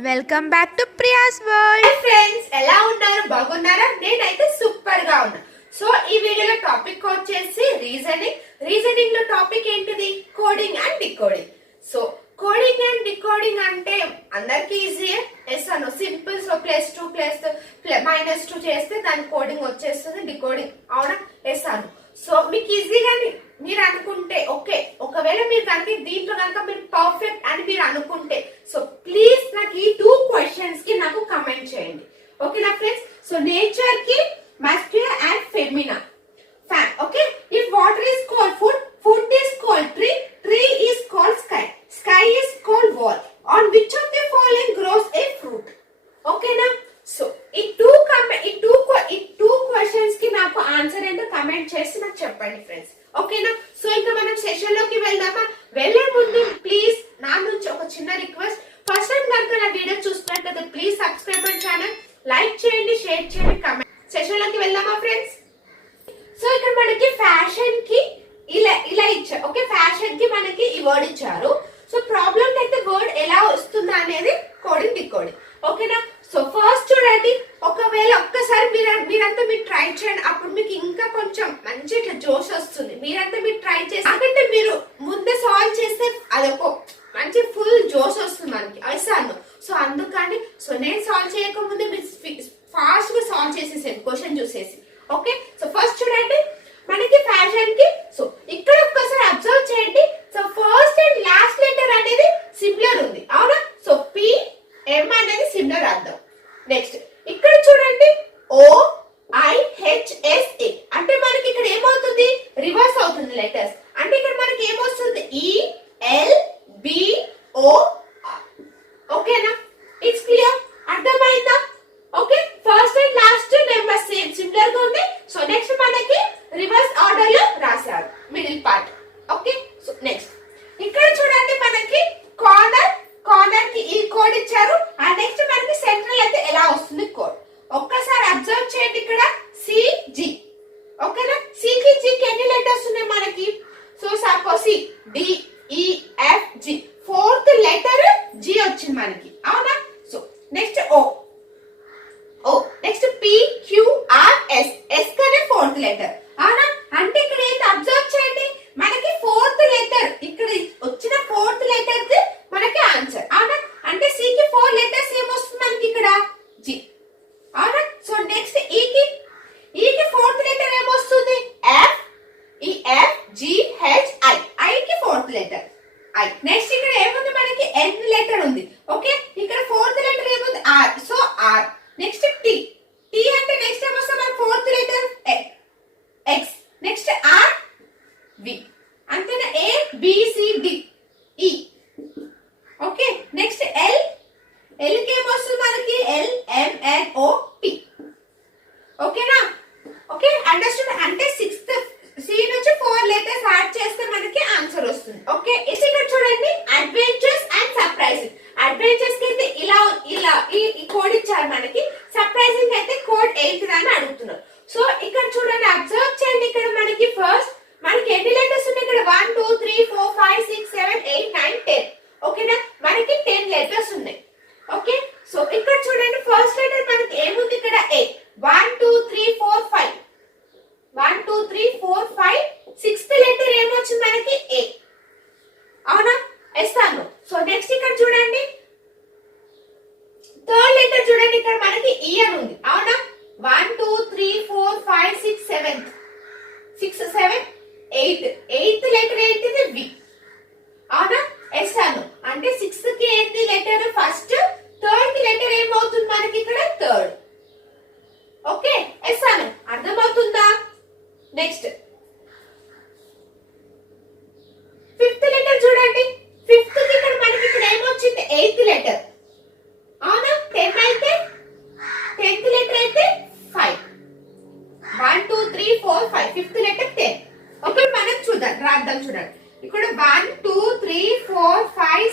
Welcome back to Priya's world. Hi friends, ఎలా ఉన్నారు? బాగున్నారా? నేనైతే సూపర్ గా ఉన్నా. సో ఈ వీడియోలో టాపిక్ వచ్చేసి రీజనింగ్ లో టాపిక్ ఏంటిది? Coding and decoding. So coding and decoding అంటే అందరికి ఈజీయే. ఎస్ అను సింపుల్. సో +2 -2 చేస్తే దాని కోడింగ్ వచ్చేస్తుంది, డికోడింగ్. అవునా? ఎస్ అను. సో మీకు ఈజీగానే మీరు అనుకుంటే ఓకే. ఒకవేళ మీరు కనుక దీంట్లో కనుక మీరు పర్ఫెక్ట్ అని మీరు అనుకుంటే సో ప్లీజ్ నాకు ఈ 2 క్వశ్చన్స్ కి నాకు కమెంట్ చేయండి. ఓకేనా ఫ్రెండ్స్? సో నేచర్ కి masculine and femina. Okay, if water is called food, food is called tree, tree is called sky, sky is called wall. On which of the following grows a fruit? Okay na? So ఈ two questions కి నాకు answer ఏంటో comment చేసి నాకు చెప్పండి friends. ఓకేనా? So ఇంకా మనం సెషన్ లోకి వెళ్దామా? వెళ్ళే ముందు ప్లీజ్ నా నుంచి ఒక చిన్న రిక్వెస్ట్. ఫస్ట్ టైం కనుక నా వీడియో చూస్తున్నట్లయితే please subscribe my channel, like చేయండి, షేర్ చేయండి, కమెంట్. సెషన్ లోకి వెళ్దామా ఫ్రెండ్స్? సో ఇక్కడ మనకి ఫ్యాషన్ కి ఇలా ఇచ్చారు. ఓకే, ఫ్యాషన్ కి మనకి ఈ వర్డ్ ఇచ్చారు. సో ప్రాబ్లం అయితే వర్డ్ ఎలా వస్తుందా అనేది కోడింగ్ డికోడింగ్. ఓకేనా? సో ఫస్ట్ చూడండి, ఒకవేళ ఒక్కసారి మీరంతా మీరు ట్రై చేయండి. అప్పుడు మీకు ఇంకా కొంచెం మంచి ఇట్లా జోష్ వస్తుంది. మీరంతా మీరు ట్రై చేసి అంటే మీరు ముందే సాల్వ్ చేస్తే అదొక మంచి ఫుల్ జోష్ వస్తుంది మనకి. అసాను. సో అందుకని సో నేను సాల్వ్ చేయకముందే మీరు ఫాస్ట్ గా సాల్వ్ చేసేసాను క్వశ్చన్ చూసేసి. ఓకే, సో ఫస్ట్ చూడండి మనకి ఫ్యాషన్ కి సో ఇక్కడ ఒక్కసారి అబ్జర్వ్ చేయండి. So first and last letter అనేది సిమిలర్ ఉంది. అవునా? సో పి ఎం అనేది సిమిలర్ అర్థం. నెక్స్ట్ ఇక్కడ చూడండి OIHSA అంటే మనకి ఇక్కడ ఏమవుతుంది? రివర్స్ అవుతుంది లెటర్స్. అంటే ఇక్కడ మనకి ఏమొస్తుంది? ELBO. ఓకేనా? It's clear? అర్థమైందా? Okay, first and last number same similar గా ఉంది. సో నెక్స్ట్ మనకి రివర్స్ ఆర్డర్ లో రాశారు middle part. Okay, so next ఇక్కడ చూడండి మనకి కార్నర్ కి ఈ కోడ్ ఇచ్చారు. అండ్ నెక్స్ట్ మనకి సెంట్రల్ అయితే ఎలా వస్తుంది కోడ్ ఒక్కసారి అబ్జర్వ్ చేయండి. ఇక్కడ CG. ఓకేనా? C కి G కి ఎన్ని లెటర్స్ ఉన్నాయి మనకి? So suppose DEFG fourth letter G వచ్చింది మనకి. అవునా? So next O next PQRS S కనే ఫోర్త్ లెటర్. అవునా? అంటే ఇక్కడ ఏంటి అబ్జర్వ్ చేయండి, మనకి ఫోర్త్ లెటర్ ఇక్కడ వచ్చిన ఫోర్త్ లెటర్ మనకి ఆన్సర్. అవునా? అంటే C కి 4 లెటర్స్ ఏమొస్తుంది మనకి ఇక్కడ? G. అవునా? సో నెక్స్ట్ E కి ఫోర్త్ లెటర్ ఏమొస్తుంది? F. ఈ FGHI I కి ఫోర్త్ లెటర్ I. నెక్స్ట్ ఇక్కడ ఏముంది మనకి? N లెటర్ ఉంది. ఓకే, ఇక్కడ ఫోర్త్ లెటర్ ఏముంది? R. So R. Next T అంటే నెక్స్ట్ ఏమొస్తుంది మన fourth letter? X. Next R V. అంతేనా? A B C D E. Okay, next L కి ఏమొస్తుంది మనకి? L M N O P. ఓకేనా? Okay, understand? అంటే సిక్స్త్ C నుంచి 4 లెటర్స్ యాడ్ చేస్తే మనకి ఆన్సర్ వస్తుంది. ఓకే, ఇక్కడ చూడండి అడ్వెంచర్స్ అండ్ సర్ప్రైజింగ్. అడ్వెంచర్స్ కి అయితే ఇలా ఈ కోడ్ ఇచ్చారు మనకి. సర్ప్రైజింగ్ అయితే కోడ్ 8 అని అడుగుతున్నారు. సో ఇక్కడ చూడండి అబ్జర్వ్ చేయండి. ఇక్కడ మనకి ఫస్ట్ మనకి ఎన్ని లెటర్స్ ఉన్నాయి? ఇక్కడ 1 2 3 4 5 6 7 8 9 10. ఓకేనా? మనకి 10 లెటర్స్ ఉన్నాయి. ఓకే, సో ఇక్కడ చూడండి ఫస్ట్ లెటర్ మనకి ఏముంది? ఇక్కడ A. 1 2 3 4 5 1 2 3 4 5 సిక్స్త్ లెటర్ ఏమొచ్చింది మనకి? A. అవునా? ఇస్తాను. సో నెక్స్ట్ ఇక్కడ చూడండి థర్డ్ లెటర్ చూడండి, ఇక్కడ మనకి E అని ఉంది. అవునా? 1 2 3 4 5 6 7 6 7 8 ఎయిత్ లెటర్ ఏంటిది? V. అవునా? ఇస్తాను. అంటే సిక్స్త్ కి ఏంటి లెటర్ ఫస్ట్, థర్డ్ కి లెటర్ ఏమవుతుంది మనకి? ఇక్కడ థర్డ్. ఓకే, ఇస్తాను. అర్థమవుతుందా? నెక్స్ట్ ఫిఫ్త్ లెటర్ చూడండి. ఫిఫ్త్ కి ఇక్కడ మనకి ఇక్కడ ఏమొచ్చింది? Eighth letter. అవునా? 10 అయితే 10th లెటర్ అయితే 5. 1 2 3 4 5 ఫిఫ్త్ లెటర్ 10. ఓకే, మనం చూద్దాం, రాద్దాం. చూడండి ఇక్కడ 1 2 3 4 5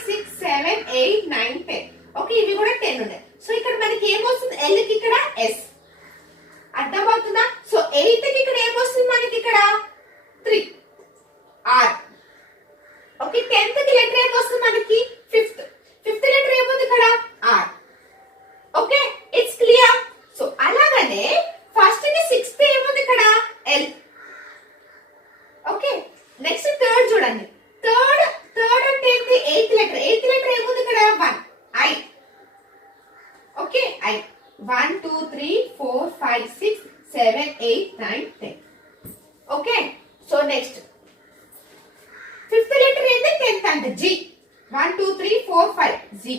1 I. Okay, I. 1 2 3 4 5 6 7 8 9 10. Okay, so next fifth letter ఏంది 10th అంటే G. 1 2 3 4 5 G.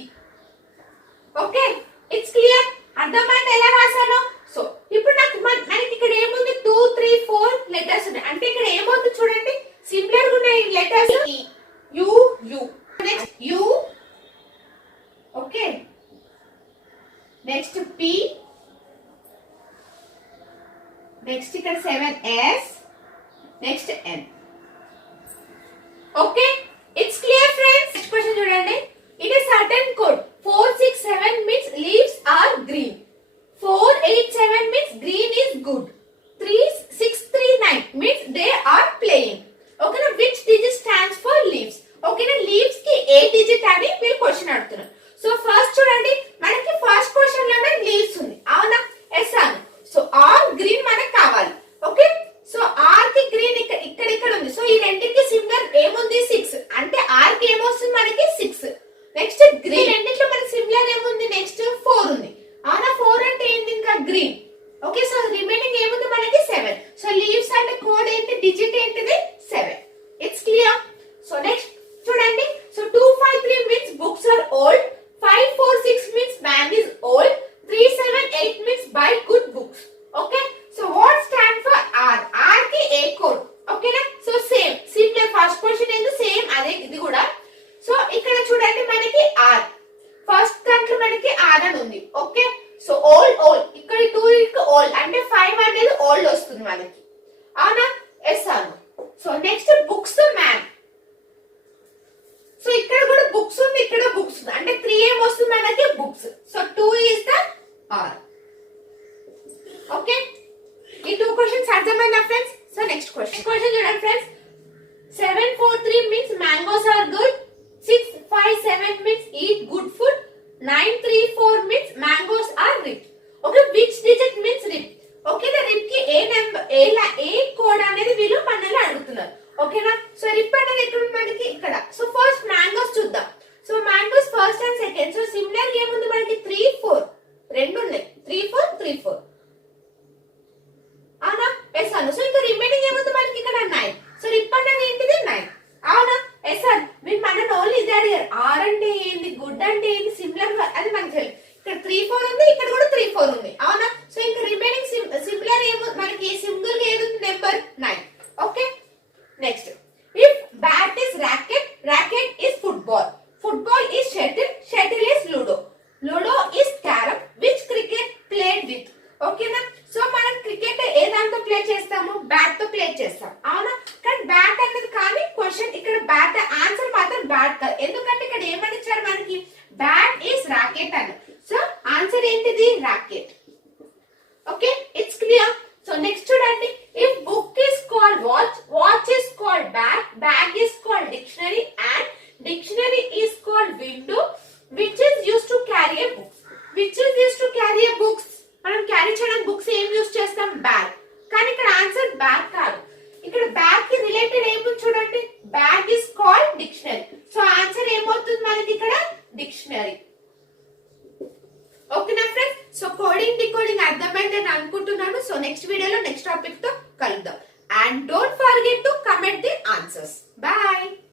Okay, it's clear. అర్థమైంది ఎలా రాసాను? సో ఇప్పుడు నాకు మనకి ఇక్కడ ఏముంది 2 3 4 లెటర్స్ ఉన్నాయి. అంటే ఇక్కడ ఏమవుతుంది చూడండి, సిమిలర్ గా ఉన్నాయి letters. U U next U. Okay, next P, next ఇక్కడ 7s, next n. Okay, it's clear friends. Next question చూడండి. It is certain code 467 means leaves are green. 487 means green is good. 3639 means they are playing. Okay, now which digit stands for leaves? Okay, now leaves ki A digit అని మీరు question అడుగుతున్నారు. So first చూడండి, మనకి first question లోనే leaves ఉంది, అవునా? Yes అను. So R green మనకు కావాలి. ఓకే, సో ఆర్ కి గ్రీన్ ఇక్కడ ఉంది. సో ఈ రెండింటికి సిమిలర్ ఏముంది 6. అంటే ఆర్ కి ఏమొస్తుంది మనకి 6. నెక్స్ట్ గ్రీన్ రెండిట్లో మనకి సిమిలర్ ఏముంది, నెక్స్ట్ 4 ఉంది, అవునా? 4 అంటే ఏంటి, ఇంకా గ్రీన్. ఓకే, సో రిమైనింగ్ ఏముంది మనకి 7. సో లీవ్స్ అంటే కోడ్ ఏంటి, డిజిట్ ఏంటిది 7. It's clear. సో నెక్స్ట్ చూడండి. So 253 means books are old. 546 means man is old. 378 means buy good books. Okay, so what stand for R? R ki A code. Okay na? So same similar first question ఏంది same అదే ఇది కూడా. So ఇక్కడ చూడండి మనకి R first దాంట్లో మనకి R అని ఉంది. ఓకే, సో ఓల్డ్ ఇక్కడ 2 కి ఓల్డ్ అంటే 5 అనేది ఓల్డ్ వస్తుంది మనకి, అవునా? ఎస్ అను. So next books man. So ఇక్కడ కూడా బుక్స్ ఉంది, ఇక్కడ బుక్స్ ఉంది, అంటే 3 ఏం వస్తుంది మనకి books. So 2 is the R. Okay, ఈ 2 క్వశ్చన్స్ అర్థమైందా ఫ్రెండ్స్? సో నెక్స్ట్ క్వశ్చన్ చూడండి friends. 743 means mangoes are good. 657 means eat good food. 934 means mangoes are rich. Okay, which digit means rich? Okay, the rich ki A number A code అనేది వీళ్ళు మనల్ని అడుగుతున్నారు. ఓకేనా? So రిప్ అనేది ఎక్కడ ఉంది మనకి ఇక్కడ. సో ఫస్ట్ మ్యాంగోస్ చూద్దాం. So mangoes first and second. So similar ఏముంది మనకి 3 4 రెండు ఉన్నాయి. 3 4 3 4, అవునా? ఎస్ అను. సో ఇంకా రిమైనింగ్ ఏముంది మనకి ఇక్కడ 9. సో రిప్ అనేది ఏంటిది 9, అవునా? ఎస్ అను. మీరు మనల్ని ఓన్లీ ఇది అడిగారు, ఆర్ అంటే ఏంది, గుడ్ అంటే ఏంది, సిమిలర్ అది మనకి తెలియదు. ఇక్కడ 3 4 ఉంది, ఇక్కడ కూడా 3 4 ఉంది, అవునా? సో ఇంకా రిమైనింగ్ సిమిలర్ ఏమో మనకి సింగిల్ గా ఏది ఉంది, number 9. Okay, next. If bat is racket, racket is football. Football is shuttle, shuttle is ludo. Ludo is carrom. Which cricket played with? ఓకేనా? సో మనం క్రికెట్ ఏ దాంతో ప్లే చేస్తాము, బ్యాట్ తో ప్లే చేస్తాం, అవునా? కానీ బ్యాట్ అనేది కానీ క్వశ్చన్ ఇక్కడ బ్యాట్ ఆన్సర్ మాత్రం బ్యాట్ కాదు. ఎందుకంటే ఇక్కడ ఏమని ఇచ్చారు మనకి, బ్యాట్ ఈస్ రాకెట్ అని. సో ఆన్సర్ ఏంటిది, rocket. Okay, it's clear. So next చూడండి. If book is called watch, watch is called bag, bag is called dictionary, and dictionary is called window. Which is use to carry a books? Which is use to carry a books? మనం carry చేయడానికి books ఏం use చేస్తాం, bag. కానీ ఇక్కడ answer bag కాదు. ఇక్కడ bag కి related ఏముంది చూడండి, bag is called dictionary. So answer ఏమవుతుంది మనకి ఇక్కడ, డిక్షనరీ. ఓకేనా ఫ్రెండ్స్? సో కోడింగ్ డికోడింగ్ అర్థమైందని అనుకుంటున్నాను. సో నెక్స్ట్ వీడియోలో నెక్స్ట్ టాపిక్ తో కలుద్దాం. And don't forget to comment the answers. Bye.